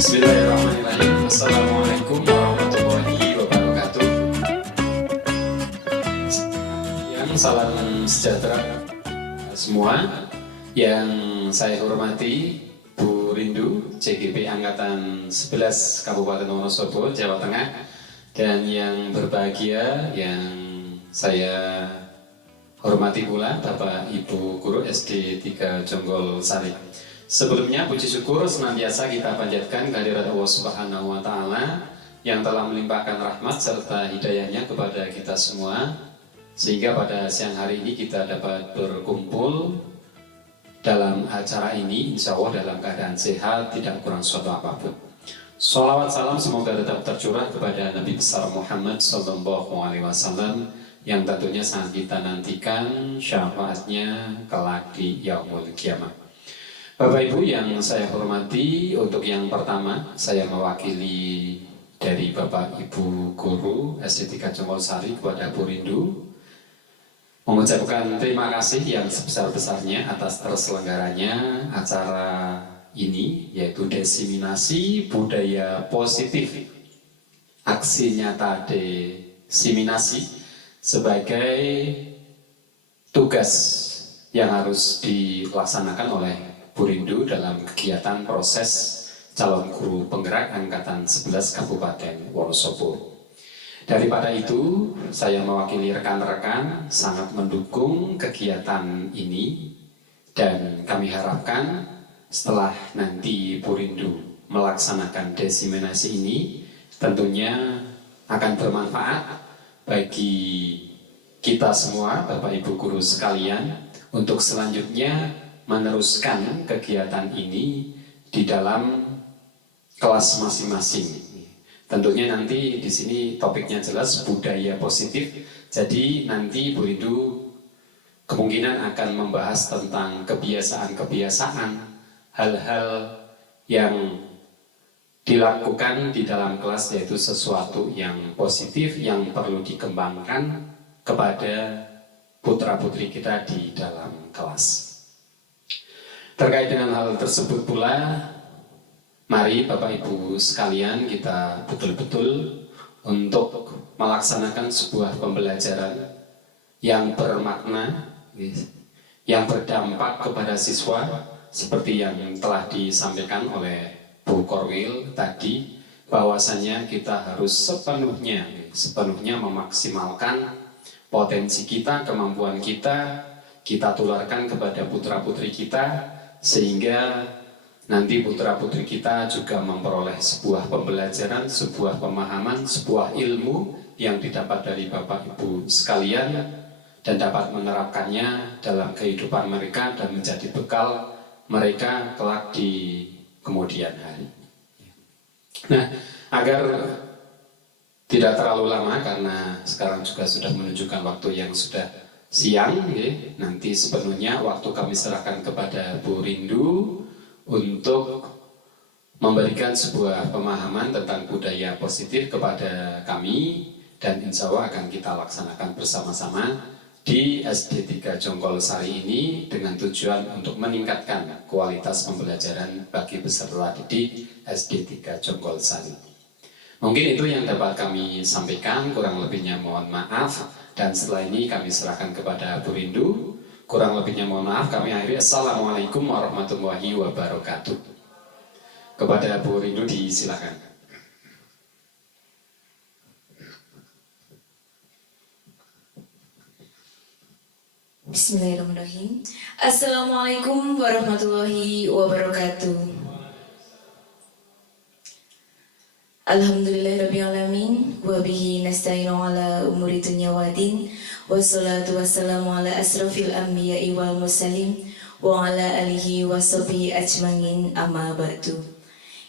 Bismillahirrahmanirrahim. Assalamualaikum warahmatullahi wabarakatuh. Yang salam sejahtera semua. Yang saya hormati Bu Rindu, CGP Angkatan 11 Kabupaten Wonosobo, Jawa Tengah. Dan yang berbahagia yang saya hormati pula Bapak Ibu Guru SD 3 Jonggol Sari. Sebelumnya puji syukur senantiasa kita panjatkan kehadirat Allah Subhanahu wa taala yang telah melimpahkan rahmat serta hidayahnya kepada kita semua, sehingga pada siang hari ini kita dapat berkumpul dalam acara ini insya Allah dalam keadaan sehat, tidak kurang suatu apapun. Sholawat salam semoga tetap tercurah kepada Nabi besar Muhammad SAW yang tentunya sangat kita nantikan syafaatnya kelak di yaumul kiamah. Bapak Ibu yang saya hormati, untuk yang pertama saya mewakili dari Bapak Ibu Guru SD 3 Jonggol Sari kepada Bu Rindu mengucapkan terima kasih yang sebesar-besarnya atas terselenggaranya acara ini, yaitu Desiminasi Budaya Positif Aksi Nyata Desiminasi sebagai tugas yang harus dilaksanakan oleh Bu Rindu dalam kegiatan proses calon guru penggerak Angkatan 11 Kabupaten Wonosobo. Daripada itu, saya mewakili rekan-rekan sangat mendukung kegiatan ini dan kami harapkan setelah nanti Bu Rindu melaksanakan desiminasi ini tentunya akan bermanfaat bagi kita semua, Bapak Ibu Guru sekalian, untuk selanjutnya meneruskan kegiatan ini di dalam kelas masing-masing. Tentunya nanti di sini topiknya jelas budaya positif. Jadi nanti Bu Rindu kemungkinan akan membahas tentang kebiasaan-kebiasaan, hal-hal yang dilakukan di dalam kelas, yaitu sesuatu yang positif yang perlu dikembangkan kepada putra-putri kita di dalam kelas. Terkait dengan hal tersebut pula, mari Bapak Ibu sekalian kita betul-betul untuk melaksanakan sebuah pembelajaran yang bermakna, yang berdampak kepada siswa, seperti yang telah disampaikan oleh Bu Korwil tadi, bahwasanya kita harus sepenuhnya memaksimalkan potensi kita, kemampuan kita tularkan kepada putra-putri kita, sehingga nanti putra-putri kita juga memperoleh sebuah pembelajaran, sebuah pemahaman, sebuah ilmu yang didapat dari Bapak Ibu sekalian dan dapat menerapkannya dalam kehidupan mereka dan menjadi bekal mereka kelak di kemudian hari. Nah, agar tidak terlalu lama karena sekarang juga sudah menunjukkan waktu yang sudah siang, nanti sepenuhnya waktu kami serahkan kepada Bu Rindu untuk memberikan sebuah pemahaman tentang budaya positif kepada kami, dan insya Allah akan kita laksanakan bersama-sama di SD 3 Jonggol Sari ini dengan tujuan untuk meningkatkan kualitas pembelajaran bagi peserta didik SD 3 Jonggol Sari. Mungkin itu yang dapat kami sampaikan, kurang lebihnya mohon maaf. Dan setelah ini kami serahkan kepada Bu Rindu. Kurang lebihnya mohon maaf, kami akhiri. Assalamualaikum warahmatullahi wabarakatuh. Kepada Bu Rindu disilakan. Bismillahirrahmanirrahim. Assalamualaikum warahmatullahi wabarakatuh. Alhamdulillahirrabbilalamin. Wabihi nasta'inu ala umuri dunya wa din. Wassalatu wassalamu ala asrafil anbiya'i wal mursalin wa ala alihi wa sahbihi ajmain, amma ba'du.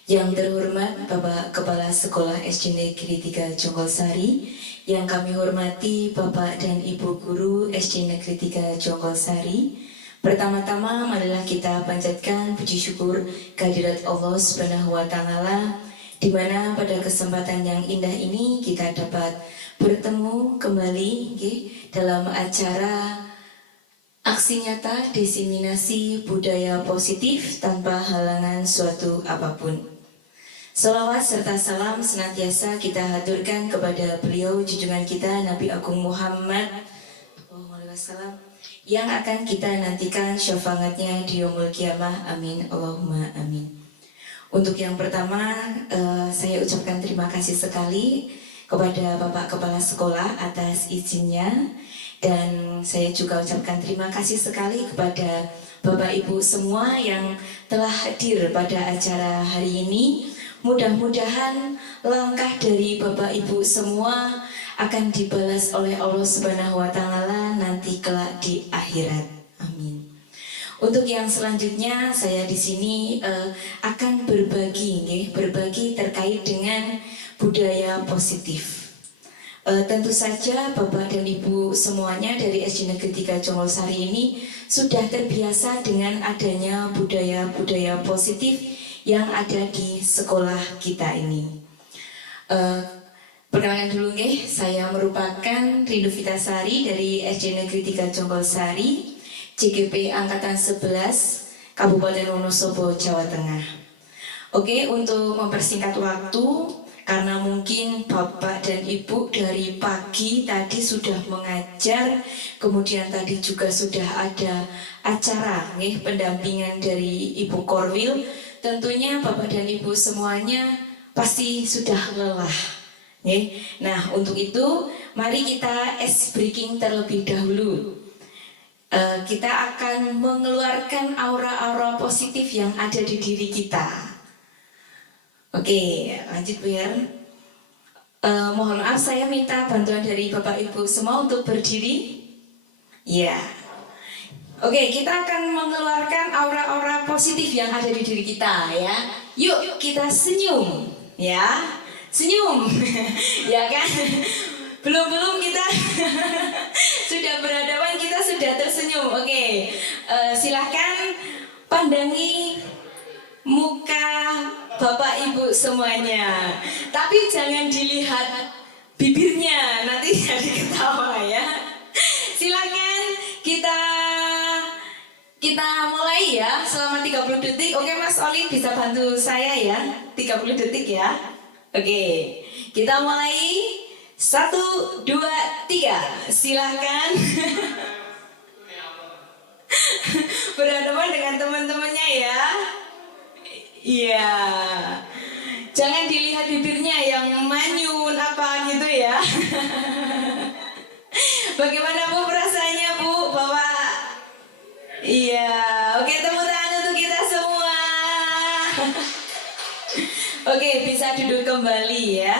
Yang terhormat Bapak Kepala Sekolah SD Negeri 3 Jonggol Sari, yang kami hormati Bapak dan Ibu Guru SD Negeri 3 Jonggol Sari, pertama-tama marilah kita panjatkan puji syukur kehadirat Allah Subhanahu wa taala, di mana pada kesempatan yang indah ini kita dapat bertemu kembali dalam acara aksi nyata desiminasi budaya positif tanpa halangan suatu apapun. Salawat serta salam senantiasa kita haturkan kepada beliau junjungan kita Nabi Agung Muhammad SAW yang akan kita nantikan syafaatnya di yaumul kiamah. Amin Allahumma amin. Untuk yang pertama, saya ucapkan terima kasih sekali kepada Bapak Kepala Sekolah atas izinnya, dan saya juga ucapkan terima kasih sekali kepada Bapak Ibu semua yang telah hadir pada acara hari ini. Mudah-mudahan langkah dari Bapak Ibu semua akan dibalas oleh Allah Subhanahu wa taala nanti kelak di akhirat. Amin. Untuk yang selanjutnya, saya di sini akan berbagi terkait dengan budaya positif. Tentu saja Bapak dan Ibu semuanya dari SD Negeri 3 Jonggolsari ini sudah terbiasa dengan adanya budaya-budaya positif yang ada di sekolah kita ini. Perkenalkan dulu saya merupakan Rindu Vitasari dari SD Negeri 3 Jonggolsari, JGP Angkatan 11, Kabupaten Wonosobo, Jawa Tengah. Oke, untuk mempersingkat waktu, karena mungkin Bapak dan Ibu dari pagi tadi sudah mengajar, kemudian tadi juga sudah ada acara pendampingan dari Ibu Korwil. Tentunya Bapak dan Ibu semuanya pasti sudah lelah. Nah, untuk itu mari kita ice breaking terlebih dahulu. Kita akan mengeluarkan aura-aura positif yang ada di diri kita. Oke, lanjut Bu Her. Mohon maaf, saya minta bantuan dari Bapak Ibu semua untuk berdiri. Ya. Oke, kita akan mengeluarkan aura-aura positif yang ada di diri kita ya. Yuk kita senyum ya. Senyum. Ya kan? Belum kita sudah berhadapan, kita sudah tersenyum. Oke. Silahkan pandangi muka Bapak Ibu semuanya. Tapi jangan dilihat bibirnya, nanti jadi ketawa ya. Silahkan kita mulai ya selama 30 detik. Oke, Mas Oli bisa bantu saya ya, 30 detik ya. Oke, kita mulai. 1, 2, 3. Silahkan berhadapan dengan teman-temannya ya. Iya, jangan dilihat bibirnya yang manyun apa gitu ya. Bagaimana Bu perasaannya Bu, Bapak? Iya, oke, tepuk tangan untuk kita semua. Oke, bisa duduk kembali ya.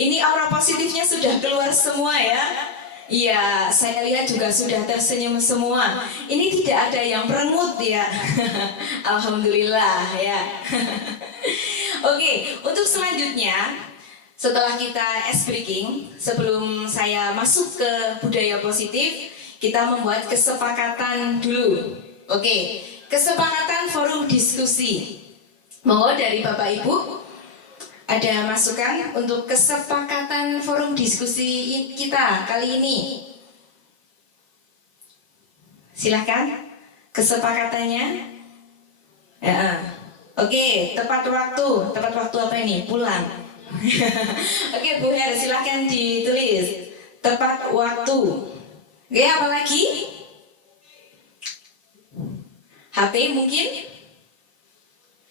Ini aura positifnya sudah keluar semua ya. Iya, saya lihat juga sudah tersenyum semua. Ini tidak ada yang merengut ya. Alhamdulillah ya. Oke, untuk selanjutnya, setelah kita ice breaking, sebelum saya masuk ke budaya positif, kita membuat kesepakatan dulu. Oke, kesepakatan forum diskusi. Mohon dari Bapak Ibu ada masukan untuk kesepakatan forum diskusi kita kali ini. Silahkan kesepakatannya. Ya. Oke, tepat waktu apa ini? Pulang. Oke, Bu Her, silahkan ditulis tepat waktu. Oke, apa lagi? HP mungkin?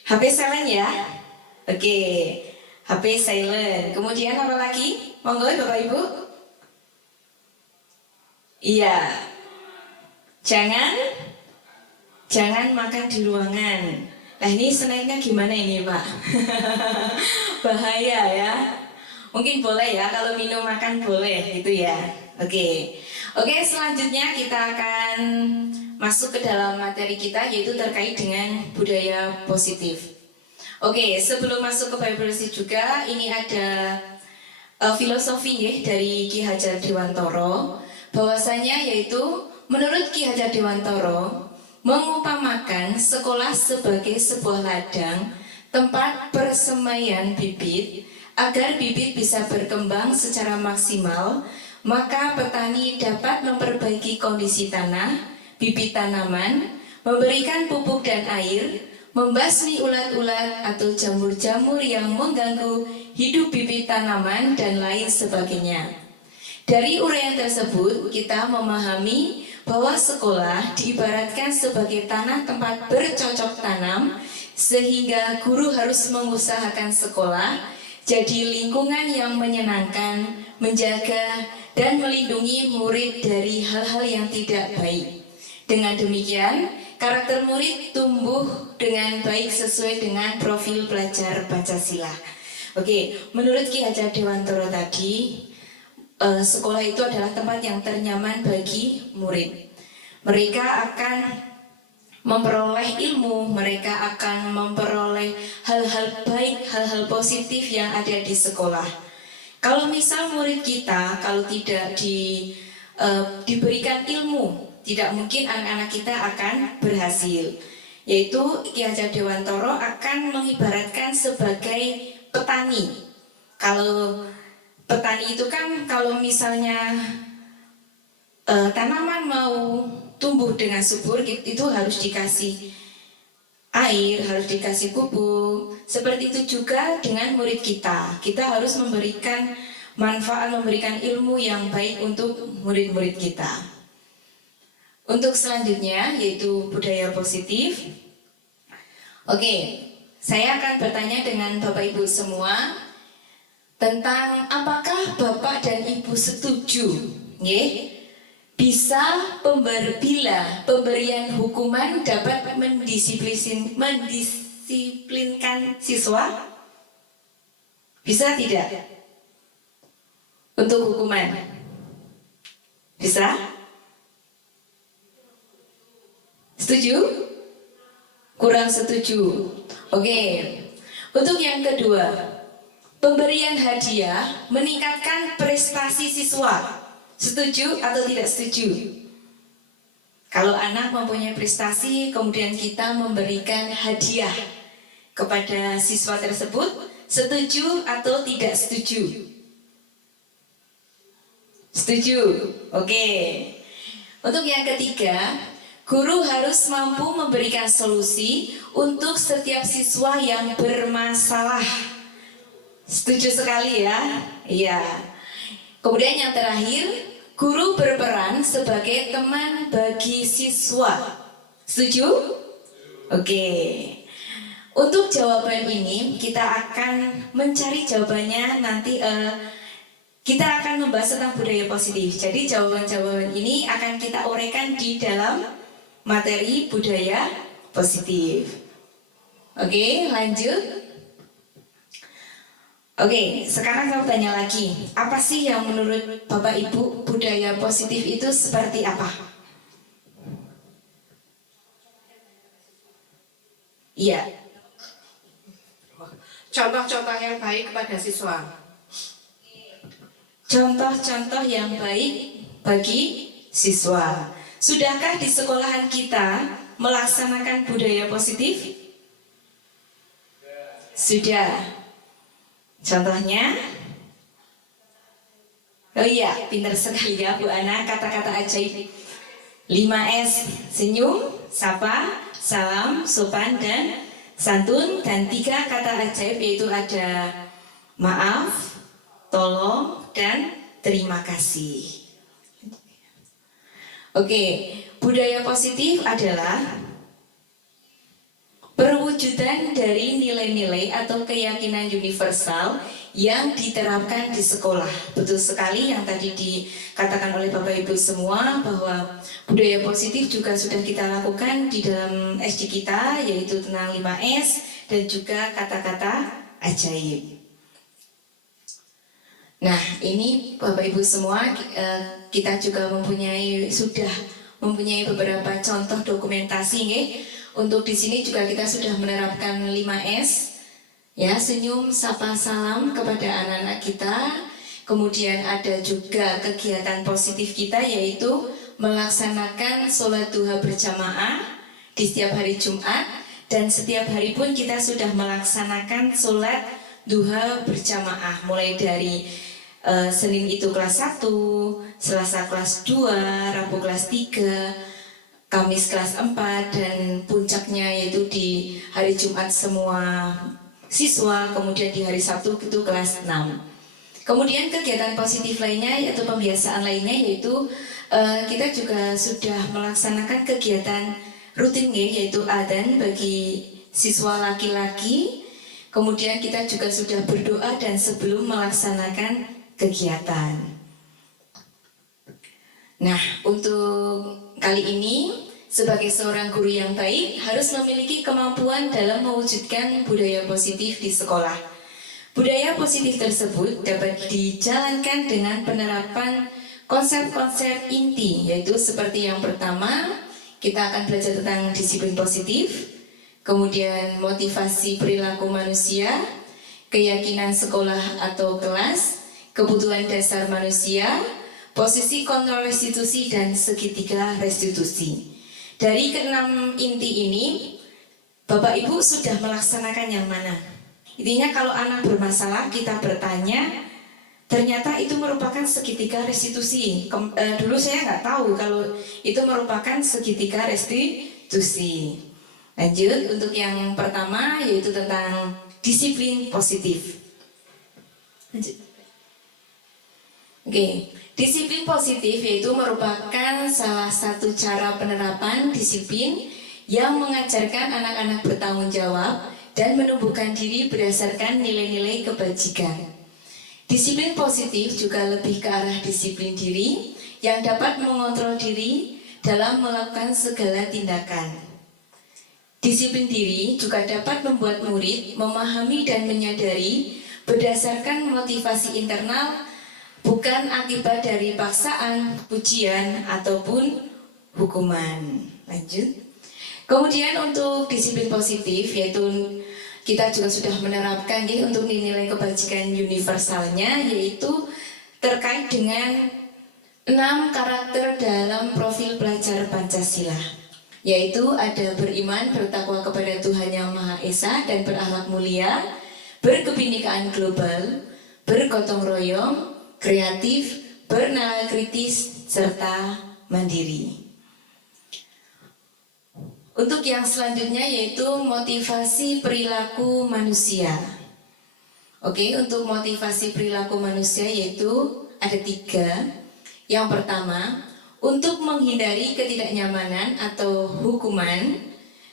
HP silent ya? Oke, HP silent. Kemudian apa lagi? Monggo Bapak Ibu. Iya. Jangan makan di ruangan. Nah, ini snacknya gimana ini Pak? Bahaya ya. Mungkin boleh ya, kalau minum makan boleh gitu ya. Oke, selanjutnya kita akan masuk ke dalam materi kita, yaitu terkait dengan budaya positif. Oke, sebelum masuk ke vibrasi juga, ini ada filosofi ya, dari Ki Hajar Dewantoro, bahwasanya yaitu menurut Ki Hajar Dewantoro, mengumpamakan sekolah sebagai sebuah ladang tempat persemaian bibit agar bibit bisa berkembang secara maksimal, maka petani dapat memperbaiki kondisi tanah, bibit tanaman, memberikan pupuk dan air, membasmi ulat-ulat atau jamur-jamur yang mengganggu hidup bibit tanaman dan lain sebagainya. Dari uraian tersebut, kita memahami bahwa sekolah diibaratkan sebagai tanah tempat bercocok tanam, sehingga guru harus mengusahakan sekolah jadi lingkungan yang menyenangkan, menjaga, dan melindungi murid dari hal-hal yang tidak baik. Dengan demikian, karakter murid tumbuh dengan baik sesuai dengan profil pelajar Pancasila. Oke, menurut Ki Hajar Dewantoro tadi, sekolah itu adalah tempat yang ternyaman bagi murid. Mereka akan memperoleh ilmu, mereka akan memperoleh hal-hal baik, hal-hal positif yang ada di sekolah. Kalau misal murid kita, kalau tidak diberikan ilmu, tidak mungkin anak-anak kita akan berhasil. Yaitu Ki Hajar Dewantoro akan mengibaratkan sebagai petani. Kalau petani itu kan kalau misalnya tanaman mau tumbuh dengan subur, itu harus dikasih air, harus dikasih pupuk. Seperti itu juga dengan murid kita. Kita harus memberikan manfaat, memberikan ilmu yang baik untuk murid-murid kita. Untuk selanjutnya yaitu budaya positif. Oke, saya akan bertanya dengan Bapak Ibu semua tentang apakah Bapak dan Ibu setuju, bisa bila pemberian hukuman dapat mendisiplinkan siswa? Bisa tidak? Untuk hukuman? Bisa? Setuju? Kurang setuju. Oke. Untuk yang kedua, pemberian hadiah meningkatkan prestasi siswa. Setuju atau tidak setuju? Kalau anak mempunyai prestasi, kemudian kita memberikan hadiah kepada siswa tersebut, setuju atau tidak setuju? Setuju. Oke. Untuk yang ketiga, guru harus mampu memberikan solusi untuk setiap siswa yang bermasalah. Setuju sekali ya? Iya. Kemudian yang terakhir, guru berperan sebagai teman bagi siswa. Setuju? Oke. Untuk jawaban ini kita akan mencari jawabannya nanti. Kita akan membahas tentang budaya positif. Jadi jawaban-jawaban ini akan kita uraikan di dalam materi budaya positif. Oke, lanjut. Oke, sekarang saya tanya lagi. Apa sih yang menurut Bapak Ibu budaya positif itu seperti apa? Iya. Contoh-contoh yang baik kepada siswa. Contoh-contoh yang baik bagi siswa. Sudahkah di sekolahan kita melaksanakan budaya positif? Sudah. Contohnya? Oh iya, pintar sekali ya Bu Ana, kata-kata ajaib. 5S, senyum, sapa, salam, sopan, dan santun. Dan 3 kata ajaib yaitu ada maaf, tolong, dan terima kasih. Oke, budaya positif adalah perwujudan dari nilai-nilai atau keyakinan universal yang diterapkan di sekolah. Betul sekali yang tadi dikatakan oleh Bapak Ibu semua bahwa budaya positif juga sudah kita lakukan di dalam SD kita, yaitu tentang 5S dan juga kata-kata ajaib. Nah, ini Bapak Ibu semua, kita juga sudah mempunyai beberapa contoh dokumentasi, Untuk di sini juga kita sudah menerapkan 5S, ya, senyum, sapa, salam kepada anak-anak kita. Kemudian ada juga kegiatan positif kita, yaitu melaksanakan sholat duha berjamaah di setiap hari Jumat, dan setiap hari pun kita sudah melaksanakan sholat duha berjamaah, mulai dari Senin itu kelas 1, Selasa kelas 2, Rabu kelas 3, Kamis kelas 4 dan puncaknya yaitu di hari Jumat semua siswa, kemudian di hari Sabtu itu kelas 6. Kemudian kegiatan positif lainnya yaitu pembiasaan lainnya yaitu kita juga sudah melaksanakan kegiatan rutin yaitu adzan bagi siswa laki-laki. Kemudian kita juga sudah berdoa dan sebelum melaksanakan kegiatan. Nah, untuk kali ini sebagai seorang guru yang baik harus memiliki kemampuan dalam mewujudkan budaya positif di sekolah. Budaya positif tersebut dapat dijalankan dengan penerapan konsep-konsep inti, yaitu seperti yang pertama, kita akan belajar tentang disiplin positif, kemudian motivasi perilaku manusia, keyakinan sekolah atau kelas, kebutuhan dasar manusia, posisi kontrol restitusi, dan segitiga restitusi. Dari keenam inti ini, Bapak Ibu sudah melaksanakan yang mana? Intinya kalau anak bermasalah, kita bertanya, ternyata itu merupakan segitiga restitusi. Dulu saya nggak tahu kalau itu merupakan segitiga restitusi. Lanjut, untuk yang pertama yaitu tentang disiplin positif. Lanjut. Oke. Disiplin positif yaitu merupakan salah satu cara penerapan disiplin yang mengajarkan anak-anak bertanggung jawab dan menumbuhkan diri berdasarkan nilai-nilai kebajikan. Disiplin positif juga lebih ke arah disiplin diri yang dapat mengontrol diri dalam melakukan segala tindakan. Disiplin diri juga dapat membuat murid memahami dan menyadari berdasarkan motivasi internal, bukan akibat dari paksaan, pujian, ataupun hukuman. Lanjut. Kemudian untuk disiplin positif, yaitu kita juga sudah menerapkan untuk nilai kebajikan universalnya, yaitu terkait dengan 6 karakter dalam profil pelajar Pancasila. Yaitu ada beriman, bertakwa kepada Tuhan Yang Maha Esa dan berakhlak mulia, berkebinekaan global, bergotong royong, kreatif, bernalar kritis, serta mandiri. Untuk yang selanjutnya yaitu motivasi perilaku manusia. Oke, untuk motivasi perilaku manusia yaitu ada 3. Yang pertama, untuk menghindari ketidaknyamanan atau hukuman.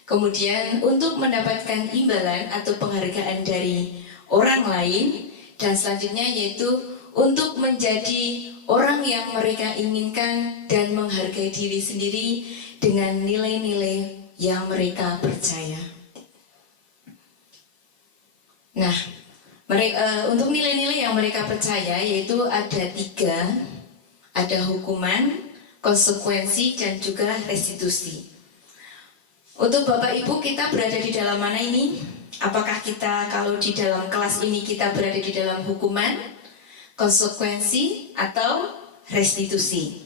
Kemudian untuk mendapatkan imbalan atau penghargaan dari orang lain. Dan selanjutnya yaitu untuk menjadi orang yang mereka inginkan dan menghargai diri sendiri dengan nilai-nilai yang mereka percaya. Nah, untuk nilai-nilai yang mereka percaya yaitu ada 3, ada hukuman, konsekuensi, dan juga restitusi. Untuk Bapak Ibu, kita berada di dalam mana ini? Apakah kita kalau di dalam kelas ini kita berada di dalam hukuman, konsekuensi, atau restitusi?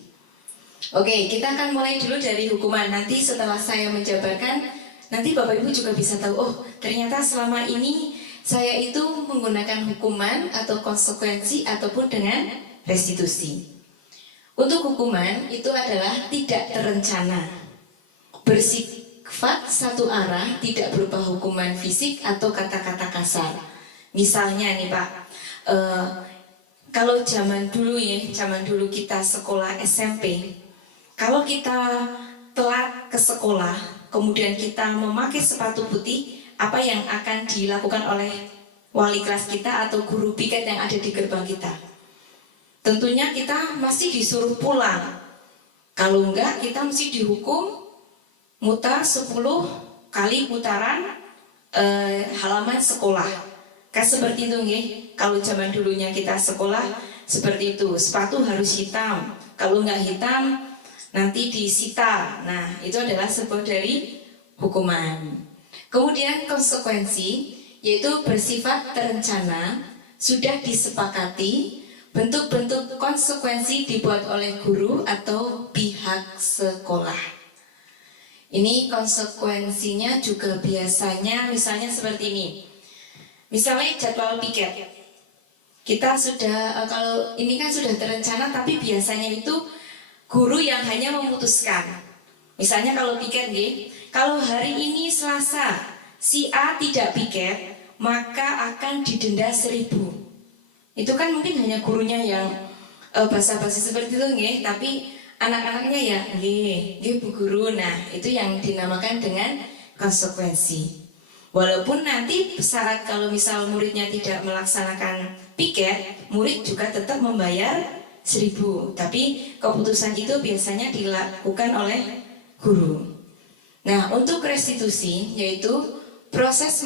Oke, kita akan mulai dulu dari hukuman. Nanti setelah saya menjabarkan, nanti Bapak Ibu juga bisa tahu, oh ternyata selama ini saya itu menggunakan hukuman atau konsekuensi ataupun dengan restitusi. Untuk hukuman itu adalah tidak terencana, bersifat satu arah, tidak berupa hukuman fisik atau kata-kata kasar. Misalnya nih Pak, kalau zaman dulu kita sekolah SMP, kalau kita telat ke sekolah, kemudian kita memakai sepatu putih, apa yang akan dilakukan oleh wali kelas kita atau guru piket yang ada di gerbang kita? Tentunya kita masih disuruh pulang. Kalau enggak, kita mesti dihukum mutar 10 kali putaran halaman sekolah. Kan seperti itu nggih. Kalau zaman dulunya kita sekolah seperti itu, sepatu harus hitam. Kalau enggak hitam nanti disita. Nah, itu adalah sebuah dari hukuman. Kemudian konsekuensi yaitu bersifat terencana, sudah disepakati, bentuk-bentuk konsekuensi dibuat oleh guru atau pihak sekolah. Ini konsekuensinya juga biasanya misalnya seperti ini. Misalnya jadwal piket. Kita sudah, kalau ini kan sudah terencana, tapi biasanya itu guru yang hanya memutuskan Misalnya kalau piket nggih, kalau hari ini Selasa si A tidak piket, maka akan didenda 1.000. Itu kan mungkin hanya gurunya yang basa-basi seperti itu nggih, tapi anak-anaknya ya nggih Bu Guru. Nah, itu yang dinamakan dengan konsekuensi. Walaupun nanti saat kalau misal muridnya tidak melaksanakan piket, murid juga tetap membayar 1.000. Tapi keputusan itu biasanya dilakukan oleh guru. Nah, untuk restitusi yaitu proses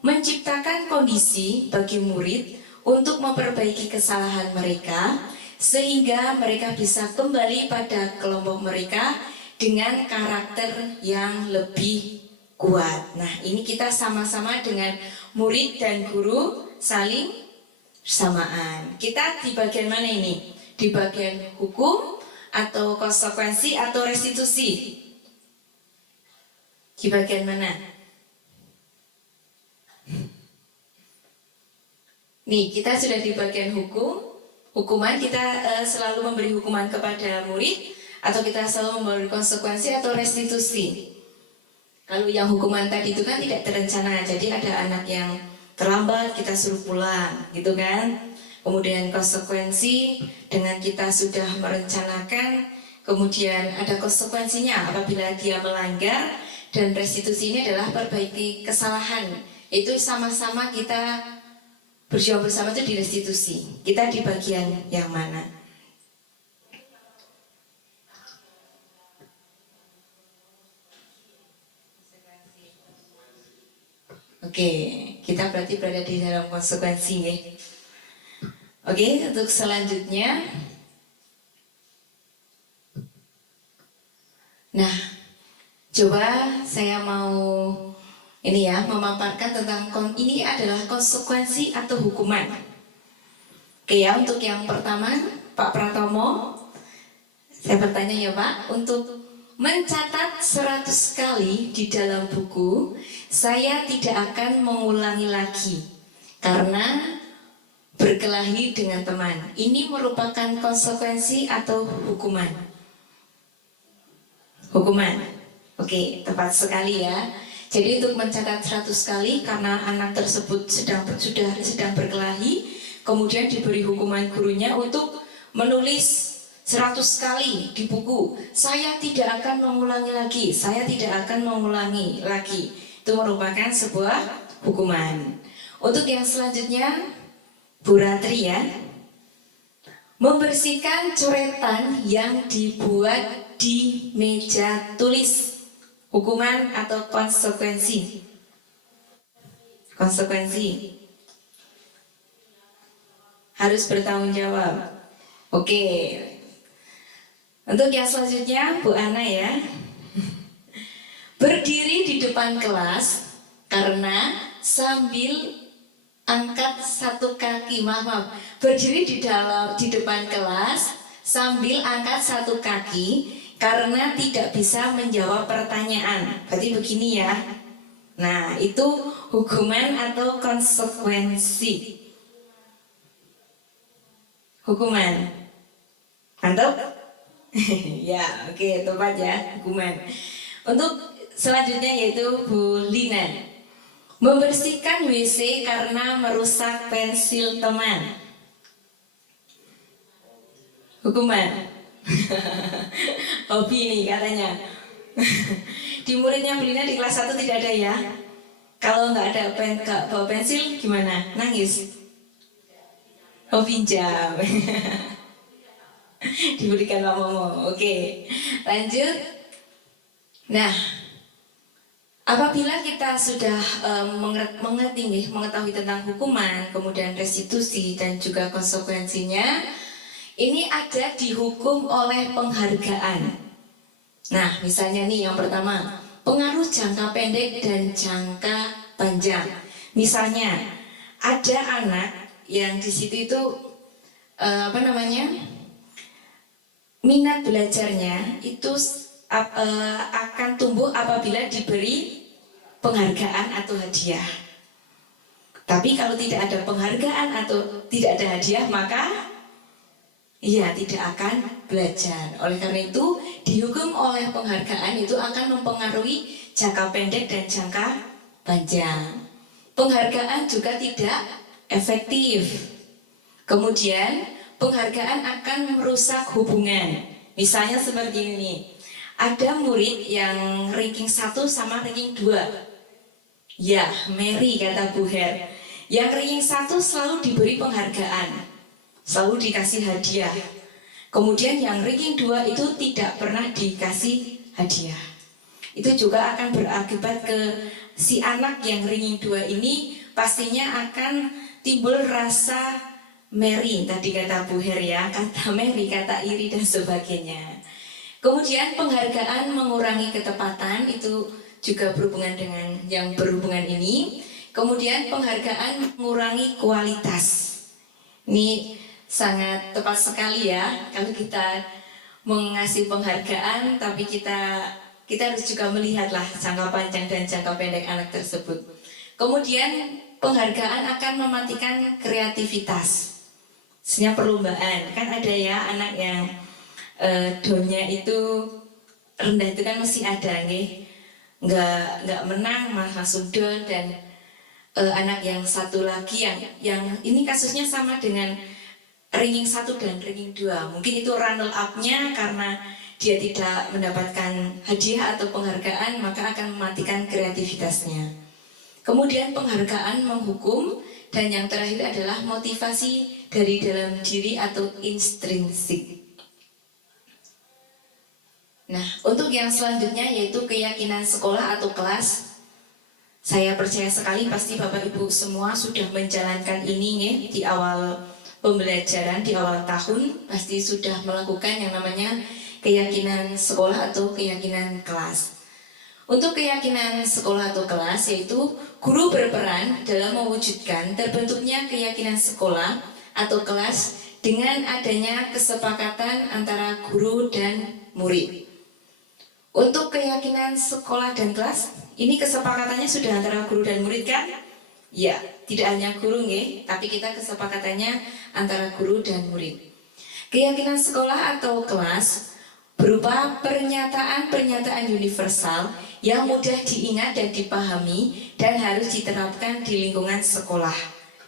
menciptakan kondisi bagi murid untuk memperbaiki kesalahan mereka sehingga mereka bisa kembali pada kelompok mereka dengan karakter yang lebih kuat. Nah, ini kita sama-sama dengan murid dan guru saling bersamaan. Kita di bagian mana ini? Di bagian hukum atau konsekuensi atau restitusi? Di bagian mana? Nih, kita sudah di bagian hukuman. Kita selalu memberi hukuman kepada murid, atau kita selalu memberi konsekuensi atau restitusi. Kalau yang hukuman tadi itu kan tidak terencana, jadi ada anak yang terlambat kita suruh pulang, gitu kan? Kemudian konsekuensi dengan kita sudah merencanakan, kemudian ada konsekuensinya apabila dia melanggar, dan restitusi ini adalah perbaiki kesalahan. Itu sama-sama kita berjuang bersama itu di restitusi. Kita di bagian yang mana? Oke, kita berarti berada di dalam konsekuensi ya. Oke, untuk selanjutnya. Nah, coba saya mau ini ya, memaparkan tentang ini adalah konsekuensi atau hukuman. Oke ya, untuk yang pertama, Pak Pratomo, saya bertanya ya Pak, untuk mencatat 100 kali di dalam buku, saya tidak akan mengulangi lagi karena berkelahi dengan teman. Ini merupakan konsekuensi atau hukuman? Hukuman. Oke, tepat sekali ya. Jadi untuk mencatat 100 kali karena anak tersebut sedang berkelahi, kemudian diberi hukuman gurunya untuk menulis 100 kali di buku. Saya tidak akan mengulangi lagi, saya tidak akan mengulangi lagi. Itu merupakan sebuah hukuman. Untuk yang selanjutnya, Bu Ratri ya, membersihkan coretan yang dibuat di meja tulis. Hukuman atau konsekuensi? Konsekuensi. Harus bertanggung jawab. Oke. Untuk yang selanjutnya, Bu Ana ya. Berdiri di depan kelas karena sambil angkat satu kaki. Maaf. Berdiri di depan kelas sambil angkat satu kaki karena tidak bisa menjawab pertanyaan. Berarti begini ya. Nah, itu hukuman atau konsekuensi? Hukuman. Mantap? Ya, oke, tepat ya, hukuman. Untuk selanjutnya yaitu Bu Lina. Membersihkan WC karena merusak pensil teman. Hukuman. Hobi nih katanya. Di muridnya Belina di kelas 1 tidak ada ya. Kalau nggak ada bawa pensil gimana? Nangis? Oh pinjam. Diberikan Pak Momo. Oke, lanjut. Nah, apabila kita sudah mengetahui tentang hukuman, kemudian restitusi dan juga konsekuensinya, ini ada dihukum oleh penghargaan. Nah, misalnya nih yang pertama, pengaruh jangka pendek dan jangka panjang. Misalnya, ada anak yang di situ itu minat belajarnya itu akan tumbuh apabila diberi penghargaan atau hadiah. Tapi kalau tidak ada penghargaan atau tidak ada hadiah, maka Ia tidak akan belajar. Oleh karena itu, dihukum oleh penghargaan itu akan mempengaruhi jangka pendek dan jangka panjang. Penghargaan juga tidak efektif. Kemudian, penghargaan akan merusak hubungan. Misalnya seperti ini. Ada murid yang ranking 1 sama ranking 2. Ya, Mary kata Bu Her. Yang ranking 1 selalu diberi penghargaan, selalu dikasih hadiah. Kemudian yang ranking 2 itu tidak pernah dikasih hadiah. Itu juga akan berakibat ke si anak yang ranking 2 ini pastinya akan timbul rasa Mary, tadi kata Bu Her ya, kata Mary, kata iri dan sebagainya. Kemudian penghargaan mengurangi ketepatan, itu juga berhubungan dengan yang berhubungan ini. Kemudian penghargaan mengurangi kualitas. Ini sangat tepat sekali ya, kalau kita mengasih penghargaan, tapi kita harus juga melihatlah jangka panjang dan jangka pendek anak tersebut. Kemudian penghargaan akan mematikan kreativitas. Sebenarnya perlombaan, kan ada ya anak yang downnya itu rendah itu kan masih ada nggak menang malah langsung down. Dan anak yang satu lagi yang ini kasusnya sama dengan ranking 1 dan ranking 2. Mungkin itu runner up-nya karena dia tidak mendapatkan hadiah atau penghargaan, maka akan mematikan kreativitasnya. Kemudian penghargaan menghukum, dan yang terakhir adalah motivasi dari dalam diri atau intrinsik. Nah, untuk yang selanjutnya yaitu keyakinan sekolah atau kelas. Saya percaya sekali pasti Bapak Ibu semua sudah menjalankan ini di awal pembelajaran, di awal tahun pasti sudah melakukan yang namanya keyakinan sekolah atau keyakinan kelas. Untuk keyakinan sekolah atau kelas yaitu guru berperan dalam mewujudkan terbentuknya keyakinan sekolah atau kelas dengan adanya kesepakatan antara guru dan murid. Untuk keyakinan sekolah dan kelas, ini kesepakatannya sudah antara guru dan murid kan? Ya, tidak hanya guru tapi kita kesepakatannya antara guru dan murid. Keyakinan sekolah atau kelas berupa pernyataan-pernyataan universal yang mudah diingat dan dipahami dan harus diterapkan di lingkungan sekolah.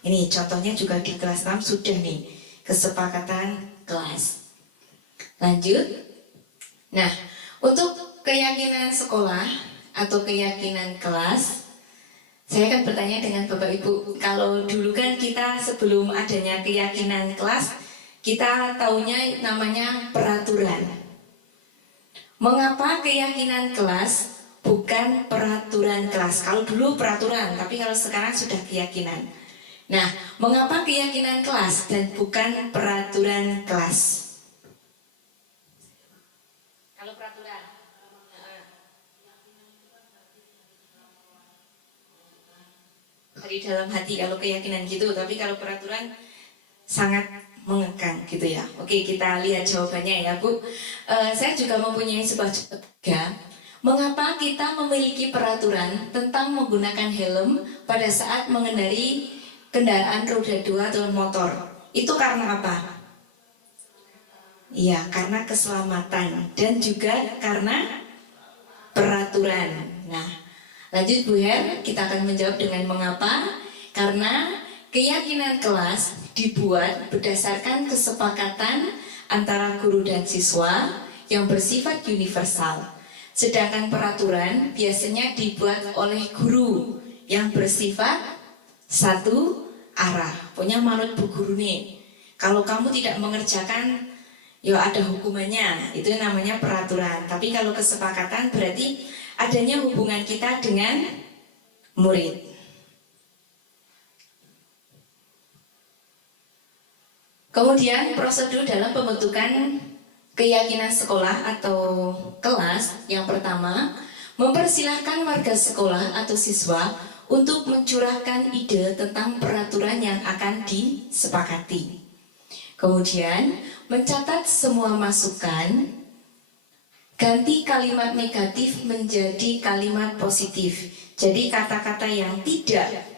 Ini contohnya juga di kelas 6 sudah nih, kesepakatan kelas. Lanjut. Nah, untuk keyakinan sekolah atau keyakinan kelas, saya akan bertanya dengan Bapak Ibu, kalau dulu kan kita sebelum adanya keyakinan kelas, kita taunya namanya peraturan. Mengapa keyakinan kelas bukan peraturan kelas? Kalau dulu peraturan, tapi kalau sekarang sudah keyakinan. Nah, mengapa keyakinan kelas dan bukan peraturan kelas? Kalau peraturan, dari dalam hati kalau keyakinan gitu, tapi kalau peraturan sangat mengekang gitu ya. Oke, kita lihat jawabannya ya Bu. Saya juga mempunyai sebuah jawaban. Mengapa kita memiliki peraturan tentang menggunakan helm pada saat mengendarai kendaraan roda 2 atau motor? Itu karena apa? Iya, karena keselamatan dan juga karena peraturan. Nah, lanjut Bu Her, kita akan menjawab dengan mengapa. Karena keyakinan kelas dibuat berdasarkan kesepakatan antara guru dan siswa yang bersifat universal. Sedangkan peraturan biasanya dibuat oleh guru yang bersifat satu arah. Punya manut Bu Guru nih, kalau kamu tidak mengerjakan, ya ada hukumannya, itu namanya peraturan. Tapi kalau kesepakatan berarti adanya hubungan kita dengan murid. Kemudian prosedur dalam pembentukan keyakinan sekolah atau kelas. Yang pertama, mempersilahkan warga sekolah atau siswa untuk mencurahkan ide tentang peraturan yang akan disepakati. Kemudian, mencatat semua masukan, ganti kalimat negatif menjadi kalimat positif. Jadi kata-kata yang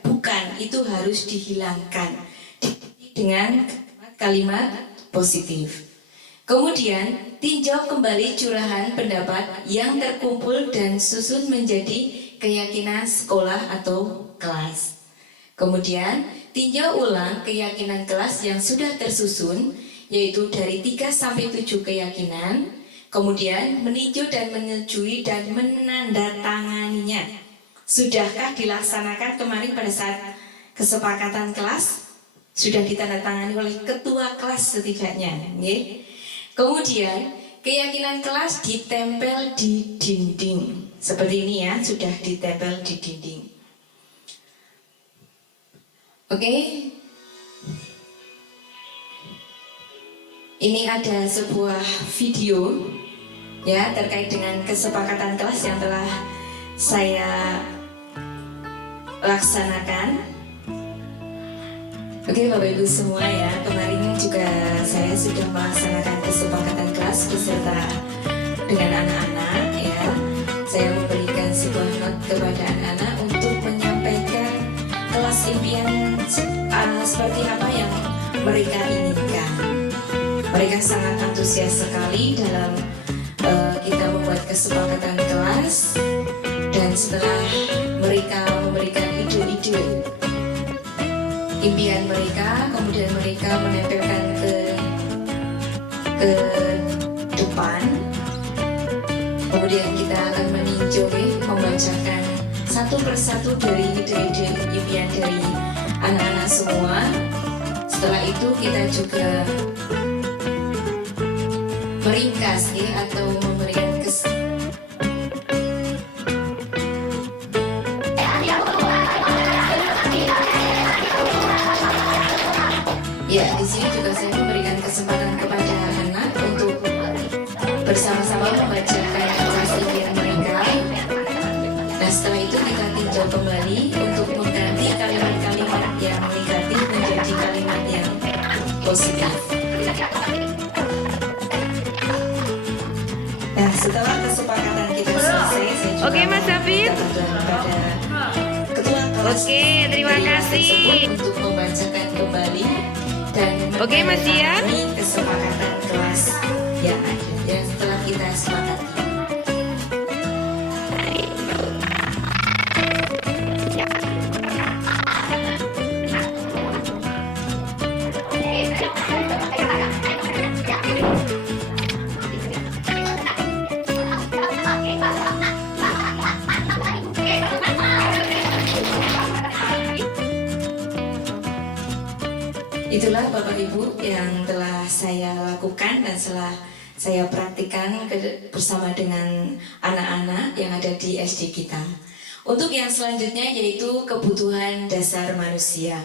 bukan itu harus dihilangkan dengan kalimat positif. Kemudian, tinjau kembali curahan pendapat yang terkumpul dan susun menjadi keyakinan sekolah atau kelas. Kemudian, tinjau ulang keyakinan kelas yang sudah tersusun, yaitu dari 3 sampai 7 keyakinan. Kemudian, meninjau dan menyetujui dan menandatanganinya. Sudahkah dilaksanakan kemarin pada saat kesepakatan kelas? Sudah ditandatangani oleh ketua kelas setidaknya. Okay? Kemudian, keyakinan kelas ditempel di dinding. Seperti ini ya, sudah ditempel di dinding. Oke. Ini ada sebuah video ya terkait dengan kesepakatan kelas yang telah saya laksanakan. Oke Bapak Ibu semua ya, kemarin juga saya sudah melaksanakan kesepakatan kelas beserta dengan anak-anak ya. Saya memberikan sebuah not kepada anak-anak untuk menyampaikan kelas impian seperti apa yang mereka inginkan. Mereka sangat antusias sekali dalam kita membuat kesepakatan kelas, dan setelah mereka memberikan ide-ide impian mereka, kemudian mereka menempelkan ke depan. Kemudian kita akan meninjau, membacakan satu persatu dari ide-ide impian dari anak-anak semua. Setelah itu kita juga meringkas atau memberikan ya, di sini juga saya memberikan kesempatan kepada anak untuk bersama-sama membacakan kelas impian mereka. Nah, setelah itu kita tinjau kembali untuk mengganti kalimat-kalimat yang negatif menjadi kalimat yang positif. Nah, setelah kesepakatan kita selesai, saya juga Oke, Mas David. kepada ketua kelas. Oke, terima kasih. Untuk membacakan kembali dan Oke, Mas Sia. menandatangani kesepakatan kelas yang ada yang setelah kita sepakati. Itulah Bapak Ibu yang telah saya lakukan dan telah saya praktikkan bersama dengan anak-anak yang ada di SD kita. Untuk yang selanjutnya yaitu kebutuhan dasar manusia.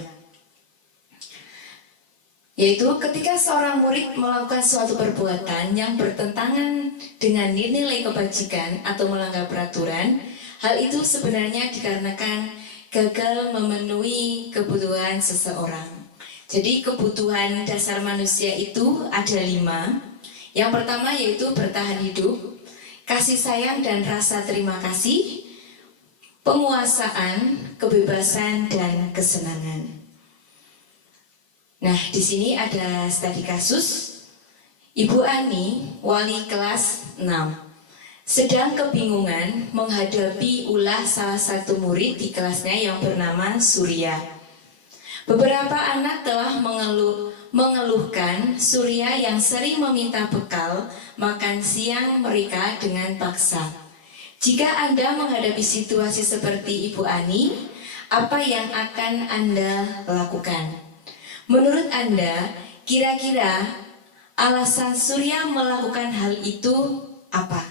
Yaitu ketika seorang murid melakukan suatu perbuatan yang bertentangan dengan nilai kebajikan atau melanggar peraturan, hal itu sebenarnya dikarenakan gagal memenuhi kebutuhan seseorang. Jadi kebutuhan dasar manusia itu ada 5. Yang pertama yaitu bertahan hidup, kasih sayang dan rasa terima kasih, penguasaan, kebebasan, dan kesenangan. Nah, di sini ada studi kasus. Ibu Ani, wali kelas 6, sedang kebingungan menghadapi ulah salah satu murid di kelasnya yang bernama Surya. Beberapa anak telah mengeluhkan Surya yang sering meminta bekal makan siang mereka dengan paksa. Jika Anda menghadapi situasi seperti Ibu Ani, apa yang akan Anda lakukan? Menurut Anda, kira-kira alasan Surya melakukan hal itu apa?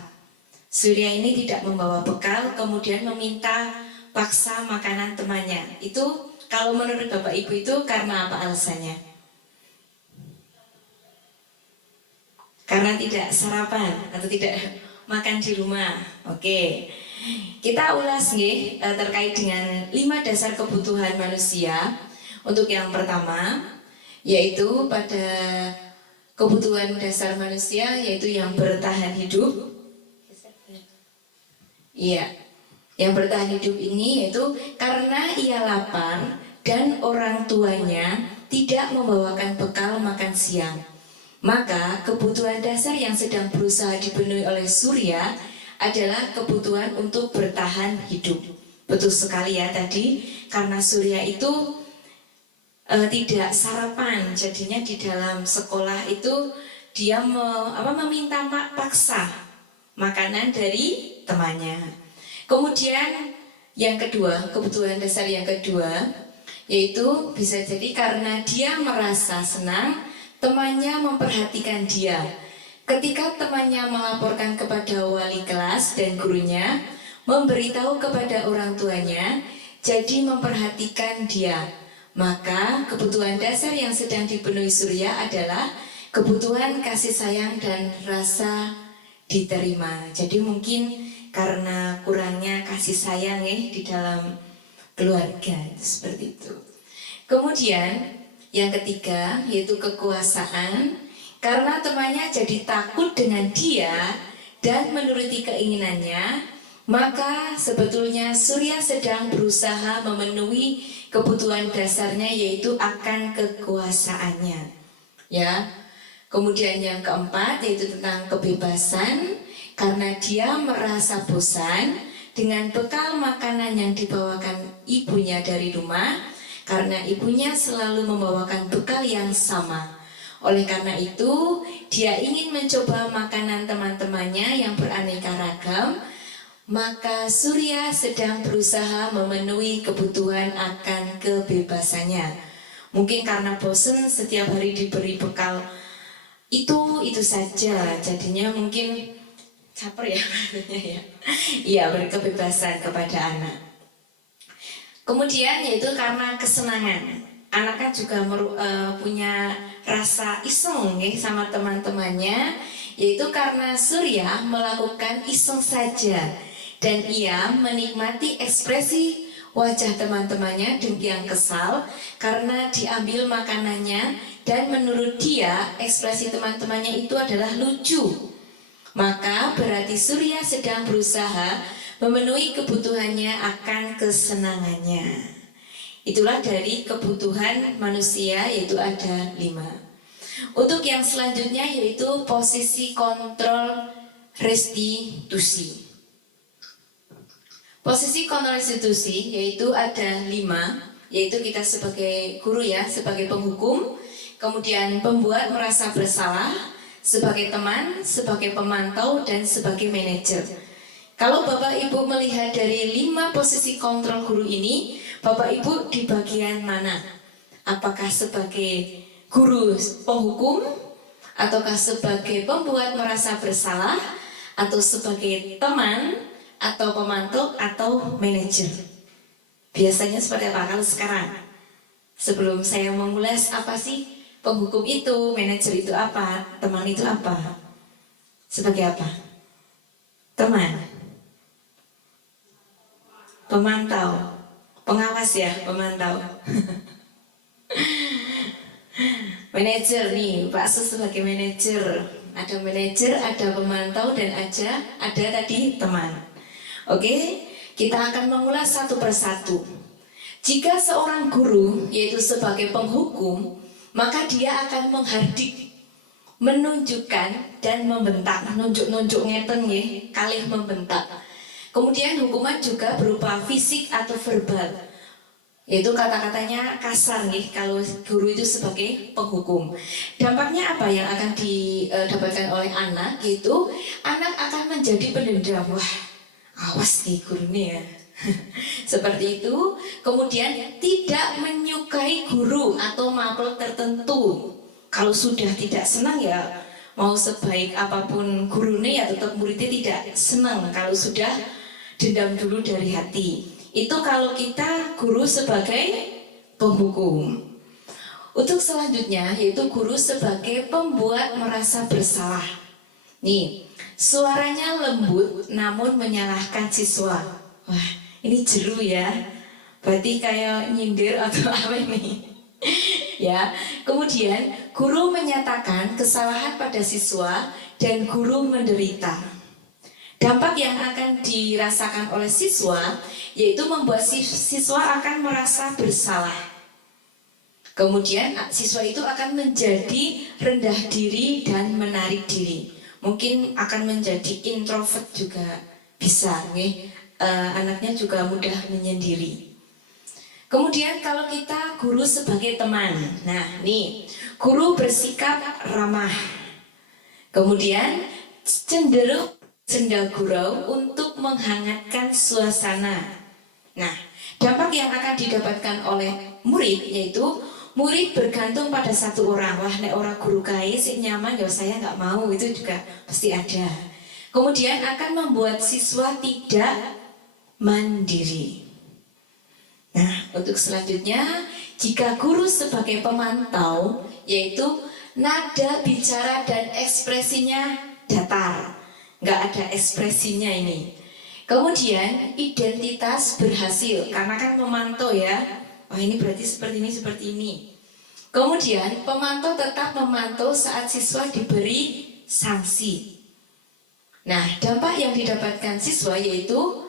Surya ini tidak membawa bekal, kemudian meminta paksa makanan temannya. Itu kalau menurut Bapak Ibu itu karena apa alasannya? Karena tidak sarapan atau tidak makan di rumah. Oke. Kita ulas nih terkait dengan 5 dasar kebutuhan manusia. Untuk yang pertama yaitu pada kebutuhan dasar manusia yaitu yang bertahan hidup. Iya. Yang bertahan hidup ini yaitu karena ia lapar dan orang tuanya tidak membawakan bekal makan siang. Maka kebutuhan dasar yang sedang berusaha dipenuhi oleh surya adalah kebutuhan untuk bertahan hidup. Betul sekali ya tadi, karena surya itu tidak sarapan, jadinya di dalam sekolah itu dia meminta paksa makanan dari temannya. Kemudian yang kedua, kebutuhan dasar yang kedua, yaitu bisa jadi karena dia merasa senang temannya memperhatikan dia. Ketika temannya melaporkan kepada wali kelas dan gurunya, memberitahu kepada orang tuanya, jadi memperhatikan dia. Maka kebutuhan dasar yang sedang dipenuhi surya adalah kebutuhan kasih sayang dan rasa diterima. Jadi mungkin karena kurangnya kasih sayang di dalam keluarga, seperti itu. Kemudian yang ketiga yaitu kekuasaan. Karena temannya jadi takut dengan dia dan menuruti keinginannya, maka sebetulnya surya sedang berusaha memenuhi kebutuhan dasarnya, yaitu akan kekuasaannya. Ya. Kemudian yang keempat yaitu tentang kebebasan. Karena dia merasa bosan dengan bekal makanan yang dibawakan ibunya dari rumah, karena ibunya selalu membawakan bekal yang sama. Oleh karena itu, dia ingin mencoba makanan teman-temannya yang beraneka ragam, maka surya sedang berusaha memenuhi kebutuhan akan kebebasannya. Mungkin karena bosan setiap hari diberi bekal itu saja, jadinya mungkin caper ya maksudnya ya. Iya, beri kebebasan kepada anak. Kemudian yaitu karena kesenangan. Anak kan juga punya rasa iseng sama teman-temannya, yaitu karena surya melakukan iseng saja dan ia menikmati ekspresi wajah teman-temannya yang kesal karena diambil makanannya, dan menurut dia ekspresi teman-temannya itu adalah lucu. Maka berarti surya sedang berusaha memenuhi kebutuhannya akan kesenangannya. Itulah dari kebutuhan manusia, yaitu ada 5. Untuk yang selanjutnya yaitu posisi kontrol restitusi. Posisi kontrol restitusi yaitu ada 5, yaitu kita sebagai guru ya, sebagai penghukum, kemudian pembuat merasa bersalah, sebagai teman, sebagai pemantau, dan sebagai manajer. Kalau Bapak Ibu melihat dari 5 posisi kontrol guru ini, Bapak Ibu di bagian mana? Apakah sebagai guru penghukum, ataukah sebagai pembuat merasa bersalah, atau sebagai teman, atau pemantau, atau manajer? Biasanya seperti apa kalau sekarang? Sebelum saya mengulas apa sih penghukum itu, manajer itu apa, teman itu apa? Sebagai apa? Teman, pemantau, pengawas ya, pemantau. Manajer nih, Pak Sus sebagai manajer. Ada manajer, ada pemantau, dan ada tadi teman. Oke, kita akan mengulas satu persatu. Jika seorang guru, yaitu sebagai penghukum, maka dia akan menghardik, menunjukkan dan membentak, nunjuk-nunjuk ngeten ya, kalih membentak. Kemudian hukuman juga berupa fisik atau verbal, yaitu kata-katanya kasar nih kalau guru itu sebagai penghukum. Dampaknya apa yang akan didapatkan oleh anak, yaitu anak akan menjadi pendendam. Wah, awas nih guru nih ya. Seperti itu. Kemudian tidak menyukai guru atau makhluk tertentu. Kalau sudah tidak senang ya, mau sebaik apapun gurunya ya tetap muridnya tidak senang kalau sudah dendam dulu dari hati. Itu kalau kita guru sebagai penghukum. Untuk selanjutnya yaitu guru sebagai pembuat merasa bersalah. Nih, suaranya lembut namun menyalahkan siswa. Wah, ini jeru ya. Berarti kayak nyindir atau apa ini? Ya. Kemudian guru menyatakan kesalahan pada siswa dan guru menderita. Dampak yang akan dirasakan oleh siswa yaitu membuat siswa akan merasa bersalah. Kemudian siswa itu akan menjadi rendah diri dan menarik diri. Mungkin akan menjadi introvert juga bisa, anaknya juga mudah menyendiri. Kemudian kalau kita guru sebagai teman, nah nih guru bersikap ramah. Kemudian cenderung senda gurau untuk menghangatkan suasana. Nah, dampak yang akan didapatkan oleh murid yaitu murid bergantung pada satu orang. Wah, nek orang guru kai sih nyaman, ya saya nggak mau, itu juga pasti ada. Kemudian akan membuat siswa tidak mandiri. Nah, untuk selanjutnya, jika guru sebagai pemantau, yaitu nada bicara dan ekspresinya datar, nggak ada ekspresinya ini. Kemudian identitas berhasil, karena kan memantau ya. Oh ini berarti seperti ini. Kemudian pemantau tetap memantau saat siswa diberi sanksi. Nah, dampak yang didapatkan siswa yaitu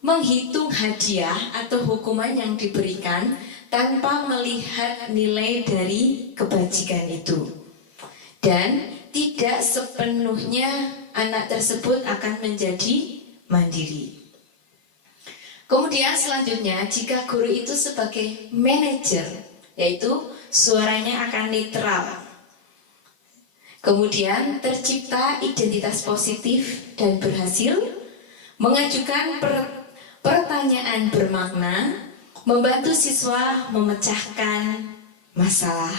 menghitung hadiah atau hukuman yang diberikan tanpa melihat nilai dari kebajikan itu. Dan tidak sepenuhnya anak tersebut akan menjadi mandiri. Kemudian selanjutnya, jika guru itu sebagai manajer, yaitu suaranya akan netral. Kemudian tercipta identitas positif dan berhasil, mengajukan pertanyaan bermakna, membantu siswa memecahkan masalah.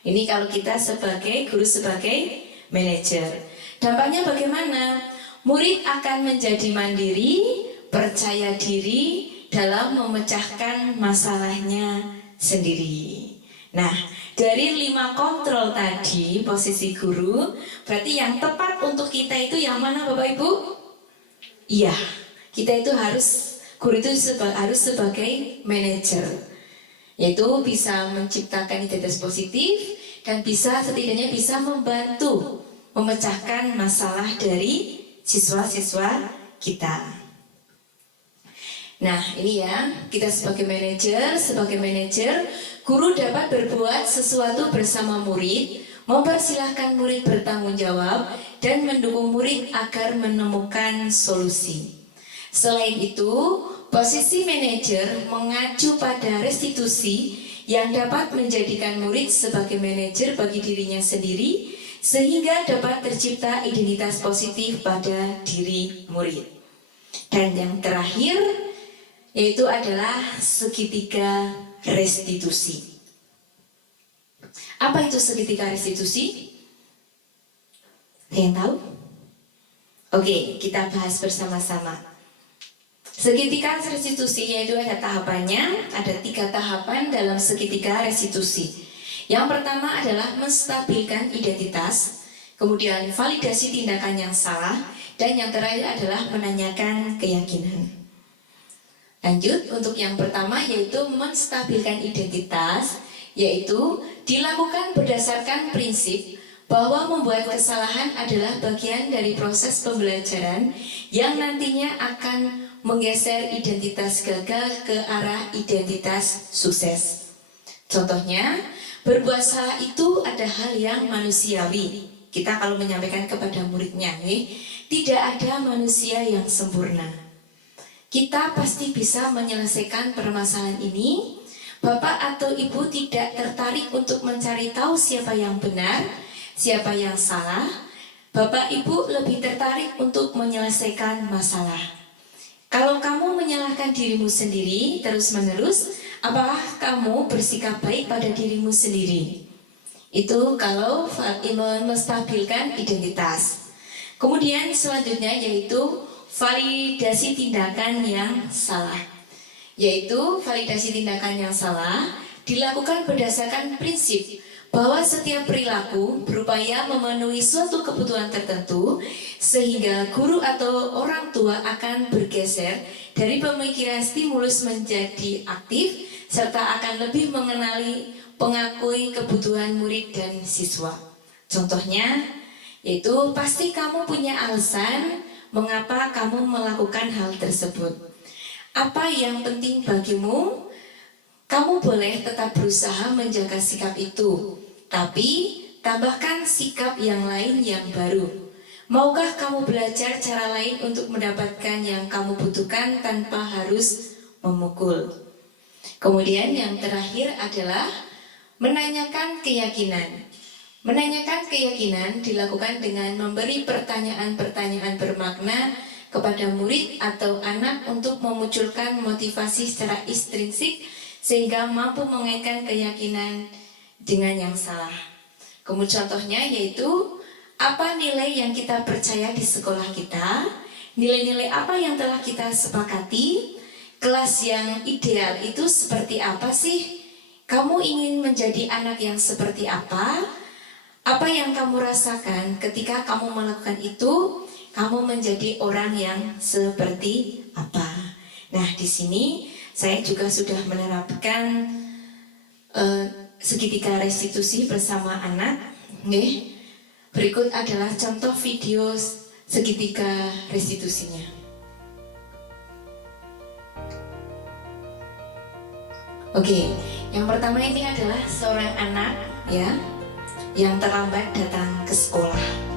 Ini kalau kita sebagai guru, sebagai manajer. Dampaknya bagaimana? Murid akan menjadi mandiri, percaya diri dalam memecahkan masalahnya sendiri. Nah, dari 5 kontrol tadi, posisi guru, berarti yang tepat untuk kita itu yang mana Bapak Ibu? Iya, kita itu guru itu harus sebagai manajer, yaitu bisa menciptakan identitas positif dan setidaknya bisa membantu memecahkan masalah dari siswa-siswa kita. Nah ini ya, kita sebagai manajer, guru dapat berbuat sesuatu bersama murid, mempersilahkan murid bertanggung jawab, dan mendukung murid agar menemukan solusi. Selain itu, posisi manajer mengacu pada restitusi yang dapat menjadikan murid sebagai manajer bagi dirinya sendiri, sehingga dapat tercipta identitas positif pada diri murid. Dan yang terakhir, yaitu adalah segitiga restitusi. Apa itu segitiga restitusi? Ada yang tahu? Oke, kita bahas bersama-sama. Segitiga restitusi yaitu ada tahapannya, ada 3 tahapan dalam segitiga restitusi. Yang pertama adalah menstabilkan identitas, kemudian validasi tindakan yang salah, dan yang terakhir adalah menanyakan keyakinan. Lanjut, untuk yang pertama yaitu menstabilkan identitas, yaitu dilakukan berdasarkan prinsip bahwa membuat kesalahan adalah bagian dari proses pembelajaran yang nantinya akan menggeser identitas gagal ke arah identitas sukses. Contohnya, berbuat salah itu ada hal yang manusiawi. Kita kalau menyampaikan kepada muridnya, tidak ada manusia yang sempurna. Kita pasti bisa menyelesaikan permasalahan ini. Bapak atau ibu tidak tertarik untuk mencari tahu siapa yang benar, siapa yang salah. Bapak ibu lebih tertarik untuk menyelesaikan masalah. Kalau kamu menyalahkan dirimu sendiri terus-menerus, apakah kamu bersikap baik pada dirimu sendiri? Itu kalau menstabilkan identitas. Kemudian selanjutnya yaitu validasi tindakan yang salah. Yaitu validasi tindakan yang salah dilakukan berdasarkan prinsip bahwa setiap perilaku berupaya memenuhi suatu kebutuhan tertentu, sehingga guru atau orang tua akan bergeser dari pemikiran stimulus menjadi aktif, serta akan lebih mengenali pengakui kebutuhan murid dan siswa. Contohnya, yaitu pasti kamu punya alasan mengapa kamu melakukan hal tersebut. Apa yang penting bagimu? Kamu boleh tetap berusaha menjaga sikap itu, tapi tambahkan sikap yang lain yang baru. Maukah kamu belajar cara lain untuk mendapatkan yang kamu butuhkan tanpa harus memukul? Kemudian yang terakhir adalah menanyakan keyakinan. Menanyakan keyakinan dilakukan dengan memberi pertanyaan-pertanyaan bermakna kepada murid atau anak untuk memunculkan motivasi secara intrinsik sehingga mampu mengaitkan keyakinan dengan yang salah. Kemudian contohnya yaitu apa nilai yang kita percaya di sekolah kita, nilai-nilai apa yang telah kita sepakati, kelas yang ideal itu seperti apa sih? Kamu ingin menjadi anak yang seperti apa? Apa yang kamu rasakan ketika kamu melakukan itu? Kamu menjadi orang yang seperti apa? Nah, di sini saya juga sudah menerapkan segitiga restitusi bersama anak. Nih, berikut adalah contoh video segitiga restitusinya. Oke, yang pertama ini adalah seorang anak ya yang terlambat datang ke sekolah.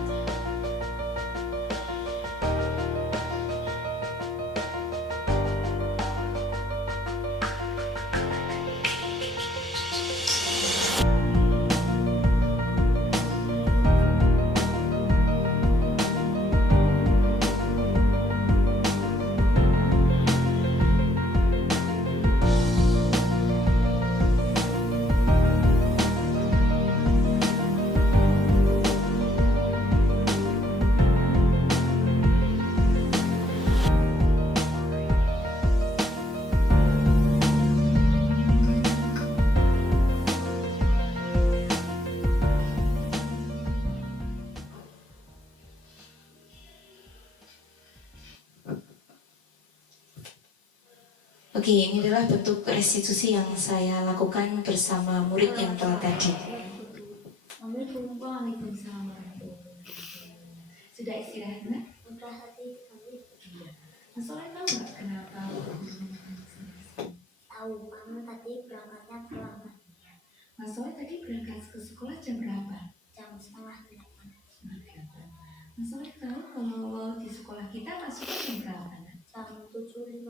Oke, ini adalah bentuk restitusi yang saya lakukan bersama murid yang telah tadi. Waalaikumsalam warahmatullahi wabarakatuh. Sudah istirahat, Nak? Udah tadi kami Iya. Mas Soleh tahu nggak kenapa tahu kamu tadi berangkatnya terlambat Mas Soleh tadi berangkat ke sekolah jam berapa? jam setengah 8 Setengah 8. Mas Soleh tahu kalau di sekolah kita masuknya jam berapa, Nak? jam 7.15.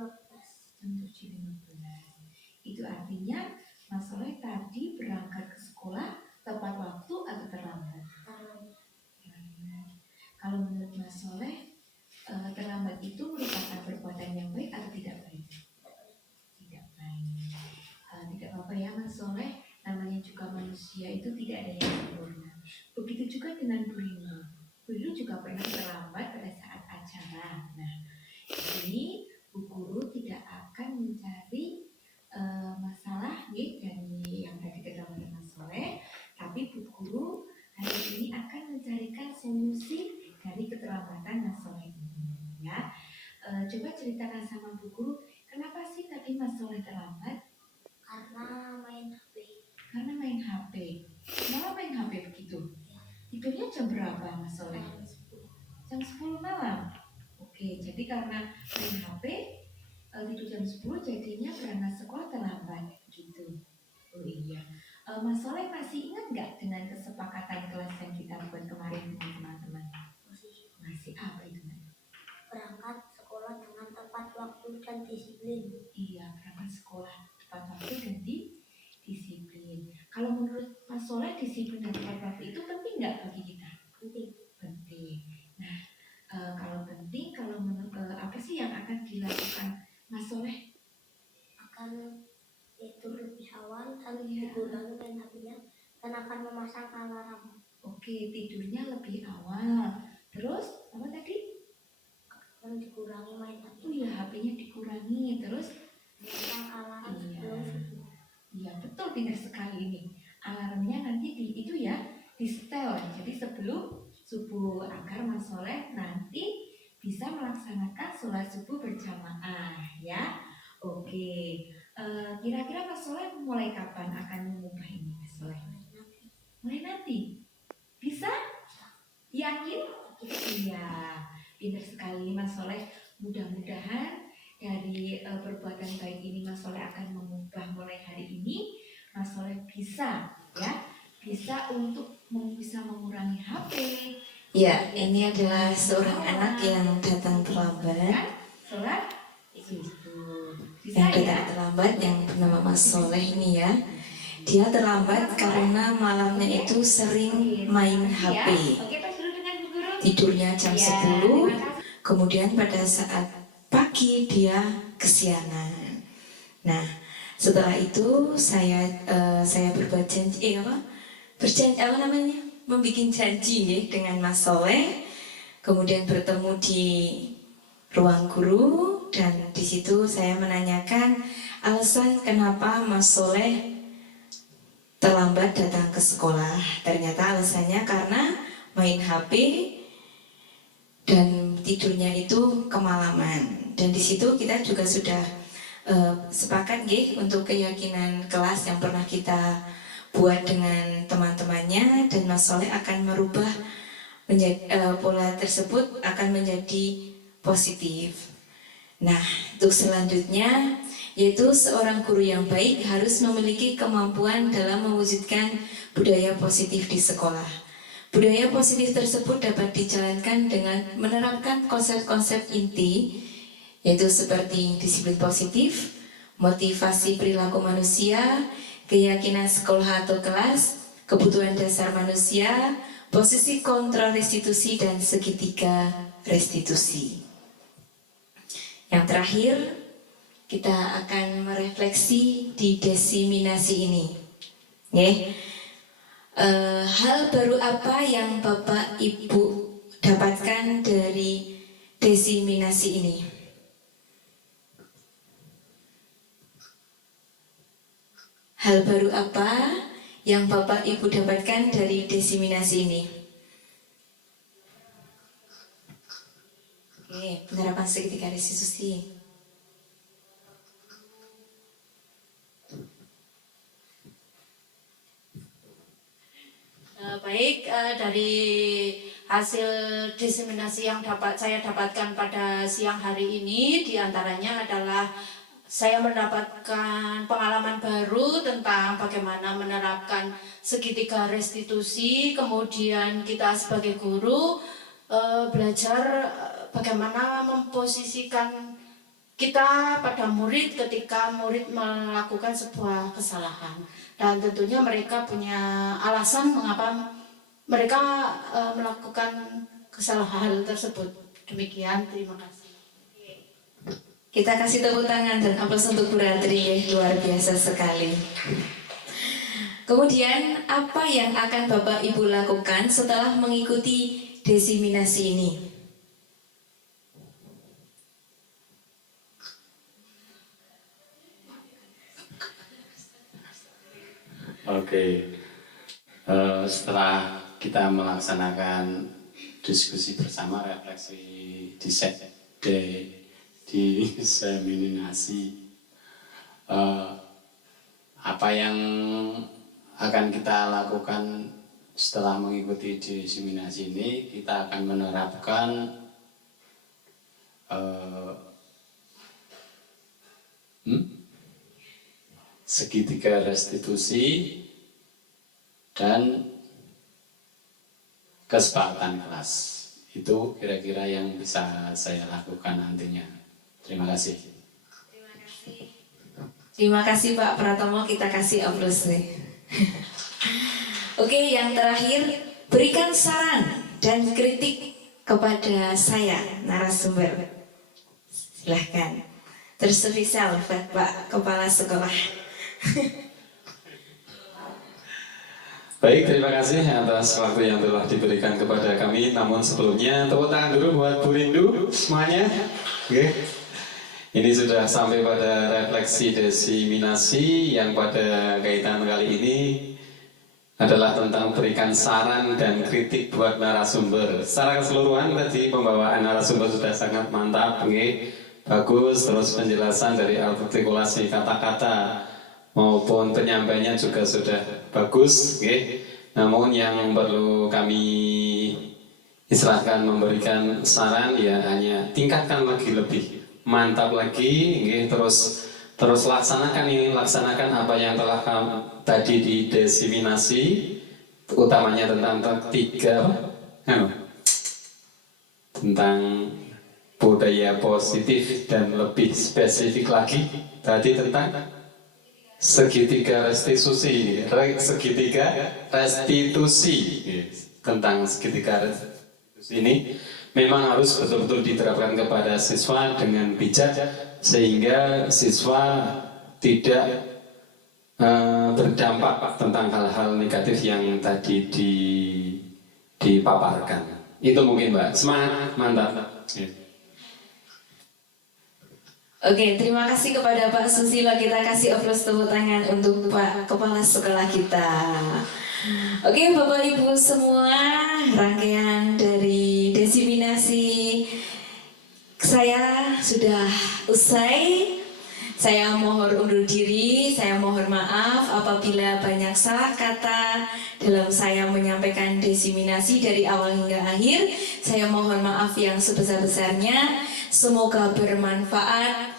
Jam 7.15. Itu artinya Mas Soleh tadi berangkat ke sekolah tepat waktu atau terlambat? Terlambat. Kalau menurut Mas Soleh, terlambat itu merupakan perbuatan yang baik atau tidak baik? Tidak baik. Tidak apa-apa ya Mas Soleh, namanya juga manusia itu tidak ada yang sempurna. Begitu juga dengan Bu Rindu. Bu Rindu juga pernah terlambat pada saat acara. Nah, ini Bu Guru tidak akan mencari masalah nih dari yang tadi keterangan Mas Soleh, tapi Bu Guru hari ini akan mencarikan solusi dari keterlambatan Mas Soleh ini. Ya, coba ceritakan sama Bu Guru, kenapa sih tadi Mas Soleh terlambat? Karena main HP. Karena main HP. Kenapa main HP begitu? Tidurnya jam berapa Mas Soleh? Jam 10. Jam 10 malam. Oke, jadi karena main HP, tidur jam 10 jadinya berangkat sekolah terlambat gitu. Oh iya. Mas Soleh masih ingat nggak dengan kesepakatan kelas yang kita buat kemarin dengan teman-teman? Masih apa itu, Nak? Berangkat sekolah dengan tepat waktu dan disiplin. Iya, berangkat sekolah tepat waktu dan disiplin. Kalau menurut Mas Soleh disiplin dan tepat waktu itu penting nggak bagi kita? Penting. Penting. Nah, kalau penting, kalau apa sih yang akan dilakukan Mas Soleh? Akan tidur lebih awal dan Iya. dikurangi main HP-nya dan akan memasang alarm. Oke, tidurnya lebih awal. Terus apa tadi? Dan dikurangi main HP. Oh iya, HP-nya dikurangi. Terus Memasang alarm Iya. sebelum subuh. iya, betul, pintar sekali ini. Alarmnya nanti itu ya, di setel. Jadi sebelum subuh agar Mas Soleh nanti bisa melaksanakan sholat subuh berjamaah ya. Oke, kira-kira Mas Soleh mulai kapan akan mengubah ini Mas Soleh? Mulai nanti? Bisa? Yakin? Iya, pintar sekali Mas Soleh. Mudah-mudahan dari perbuatan baik ini Mas Soleh akan mengubah mulai hari ini. Mas Soleh bisa untuk bisa mengurangi HP. Ya, ini adalah seorang anak yang datang terlambat. Sholat itu bisa Yang ya. datang terlambat yang bernama Mas Soleh ini ya. Dia terlambat karena malamnya itu sering main HP. Oke, Pak, dulu dengan Bu Guru. Tidurnya jam Ya, 10, terima kasih. kemudian pada saat pagi dia kesiangan. Nah, setelah itu saya berbuat janji, membuat janji ya, dengan Mas Soleh. Kemudian bertemu di ruang guru dan di situ saya menanyakan alasan kenapa Mas Soleh terlambat datang ke sekolah. Ternyata alasannya karena main HP dan tidurnya itu kemalaman. Dan di situ kita juga sudah sepakat untuk keyakinan kelas yang pernah kita buat dengan teman-temannya, dan Mas Soleh akan merubah pola tersebut akan menjadi positif. Nah, untuk selanjutnya yaitu seorang guru yang baik harus memiliki kemampuan dalam mewujudkan budaya positif di sekolah. Budaya positif tersebut dapat dijalankan dengan menerapkan konsep-konsep inti, yaitu seperti disiplin positif, motivasi perilaku manusia, keyakinan sekolah atau kelas, kebutuhan dasar manusia, posisi kontrol restitusi, dan segitiga restitusi. Yang terakhir, kita akan merefleksi di desiminasi ini. Hal baru apa yang Bapak Ibu dapatkan dari desiminasi ini? Hal baru apa yang Bapak Ibu dapatkan dari desiminasi ini? Oke, penerapan segitiga restitusi. Baik, dari hasil diseminasi yang saya dapatkan pada siang hari ini, diantaranya adalah saya mendapatkan pengalaman baru tentang bagaimana menerapkan segitiga restitusi. Kemudian kita sebagai guru belajar bagaimana memposisikan kita pada murid ketika murid melakukan sebuah kesalahan. Dan tentunya mereka punya alasan mengapa mereka melakukan kesalahan tersebut. Demikian, terima kasih. Kita kasih tepuk tangan dan aplaus untuk Bu Ratri, luar biasa sekali. Kemudian, apa yang akan Bapak Ibu lakukan setelah mengikuti desiminasi ini? Oke, setelah kita melaksanakan diskusi bersama, refleksi diseminasi, apa yang akan kita lakukan setelah mengikuti diseminasi ini? Kita akan menerapkan segitiga restitusi dan kesepakatan kelas. Itu kira-kira yang bisa saya lakukan nantinya. Terima kasih. Terima kasih Pak Pratomo, kita kasih aplaus nih. Oke, yang terakhir, berikan saran dan kritik kepada saya, narasumber. Silahkan. Terspesial buat Pak Kepala Sekolah. Baik, terima kasih atas waktu yang telah diberikan kepada kami. Namun sebelumnya, tepuk tangan dulu buat Bu Rindu semuanya. Oke. Ini sudah sampai pada refleksi desiminasi yang pada kaitan kali ini adalah tentang berikan saran dan kritik buat narasumber. Secara keseluruhan tadi pembawaan narasumber sudah sangat mantap, bagus. Terus penjelasan dari artikulasi kata-kata maupun penyampaiannya juga sudah bagus. Namun yang perlu kami istilahkan memberikan saran ya hanya tingkatkan lagi lebih mantap lagi, nggih, terus laksanakan apa yang telah tadi didesiminasi, utamanya tentang tentang budaya positif dan lebih spesifik lagi tadi tentang segitiga restitusi, tentang segitiga restitusi ini memang harus betul-betul diterapkan kepada siswa dengan bijak sehingga siswa tidak berdampak tentang hal-hal negatif yang tadi dipaparkan. Itu mungkin Mbak. Semangat, mantap. Oke, terima kasih kepada Pak Susilo. Kita kasih aplaus tepuk tangan untuk Pak Kepala Sekolah kita. Oke, Bapak Ibu semua, rangkaian dari desiminasi saya sudah usai. Saya mohon undur diri, saya mohon maaf apabila banyak salah kata dalam saya menyampaikan desiminasi dari awal hingga akhir. Saya mohon maaf yang sebesar-besarnya. Semoga bermanfaat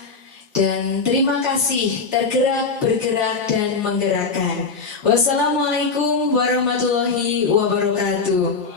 dan terima kasih tergerak, bergerak, dan menggerakkan. Wassalamualaikum warahmatullahi wabarakatuh.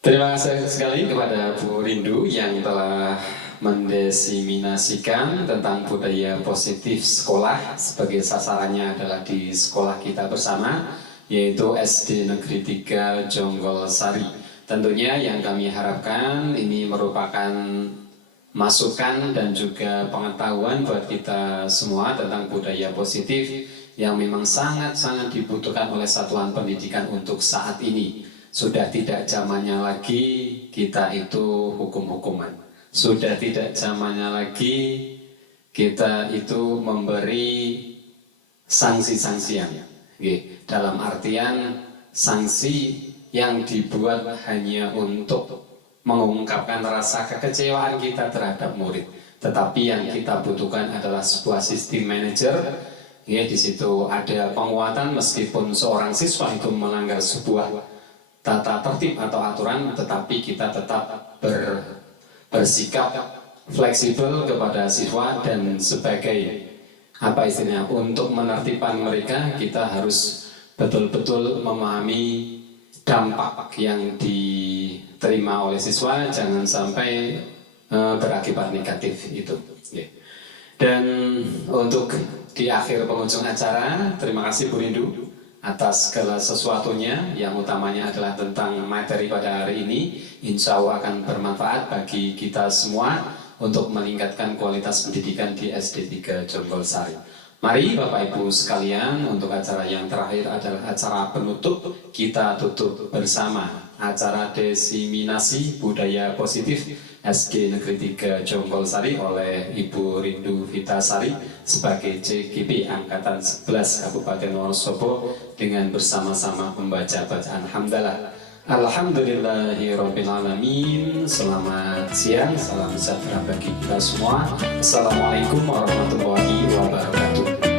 Terima kasih sekali kepada Bu Rindu yang telah mendesiminasikan tentang budaya positif sekolah sebagai sasarannya adalah di sekolah kita bersama, yaitu SD Negeri 3 Jonggol Sari. Tentunya yang kami harapkan ini merupakan masukan dan juga pengetahuan buat kita semua tentang budaya positif yang memang sangat-sangat dibutuhkan oleh satuan pendidikan untuk saat ini. Sudah tidak zamannya lagi kita itu hukum-hukuman. Sudah tidak zamannya lagi kita itu memberi sanksi-sanksian. Dalam artian sanksi yang dibuat hanya untuk mengungkapkan rasa kekecewaan kita terhadap murid. Tetapi yang kita butuhkan adalah sebuah sistem manajer. Di situ ada penguatan meskipun seorang siswa itu melanggar sebuah tata tertib atau aturan, tetapi kita tetap bersikap fleksibel kepada siswa dan sebagai apa istilahnya untuk menertibkan mereka kita harus betul-betul memahami dampak yang diterima oleh siswa, jangan sampai berakibat negatif itu. Dan untuk di akhir penghujung acara, terima kasih Bu Rindu atas segala sesuatunya, yang utamanya adalah tentang materi pada hari ini. Insya Allah akan bermanfaat bagi kita semua untuk meningkatkan kualitas pendidikan di SD 3 Jonggol Sari. Mari Bapak Ibu sekalian, untuk acara yang terakhir adalah acara penutup. Kita tutup bersama acara desiminasi budaya positif SD Negeri 3 Jonggol Sari oleh Ibu Rindu Vitasari sebagai CGP Angkatan 11 Kabupaten Wonosobo dengan bersama-sama membaca bacaan hamdalah. Alhamdulillahirrabbilalamin. Selamat siang, salam sejahtera bagi kita semua. Assalamualaikum warahmatullahi wabarakatuh.